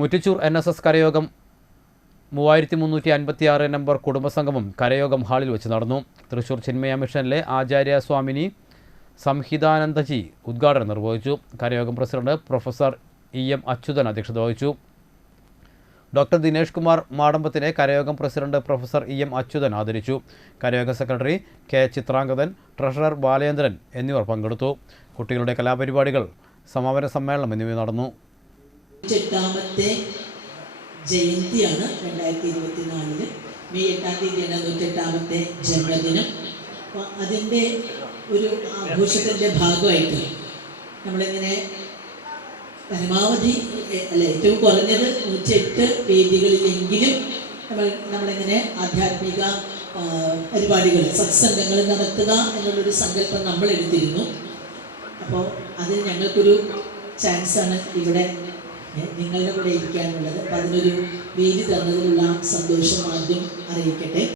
Muttichur N S S കരയോഗം മൂവായിരത്തി മുന്നൂറ്റി അൻപത്തി ആറ് നമ്പർ കുടുംബസംഗമം കരയോഗം ഹാളിൽ വെച്ച് നടന്നു. തൃശൂർ ചിന്മയ മിഷനിലെ ആചാര്യ സ്വാമിനി സംഹിതാനന്ദജി ഉദ്ഘാടനം നിർവഹിച്ചു. കരയോഗം president professor E M Achuthan അധ്യക്ഷത വഹിച്ചു. ഡോക്ടർ ദിനേഷ് കുമാർ മാടമ്പത്തിനെ കരയോഗം president professor E M Achuthan ആദരിച്ചു. കരയോഗ secretary K Chitrangathan treasurer Balendran എന്നിവർ പങ്കെടുത്തു. കുട്ടികളുടെ കലാപരിപാടികൾ സമാപന സമ്മേളനം എന്നിവ നടന്നു. എട്ടാമത്തെ ജയന്തിയാണ് രണ്ടായിരത്തി ഇരുപത്തി നാലിൽ മെയ് എട്ടാം തീയതിയാണ് നൂറ്റെട്ടാമത്തെ ജന്മദിനം. അപ്പോൾ അതിന്റെ ഒരു ആഘോഷത്തിന്റെ ഭാഗമായിട്ട് നമ്മളിങ്ങനെ പരമാവധി അല്ല ഏറ്റവും കുറഞ്ഞത് നൂറ്റെട്ട് വേദികളിലെങ്കിലും നമ്മൾ നമ്മളിങ്ങനെ ആധ്യാത്മിക പരിപാടികൾ സത്സംഗങ്ങൾ നടത്തുക എന്നുള്ളൊരു സങ്കല്പം നമ്മൾ എടുത്തിരുന്നു അപ്പോൾ അതിന് ഞങ്ങൾക്കൊരു ചാൻസാണ് ഇവിടെ നിങ്ങളുടെ കൂടെ ഇരിക്കാനുള്ളത്. അപ്പം അതിനൊരു വേദി തന്നതിലുള്ള സന്തോഷം ആദ്യം അറിയിക്കട്ടെ.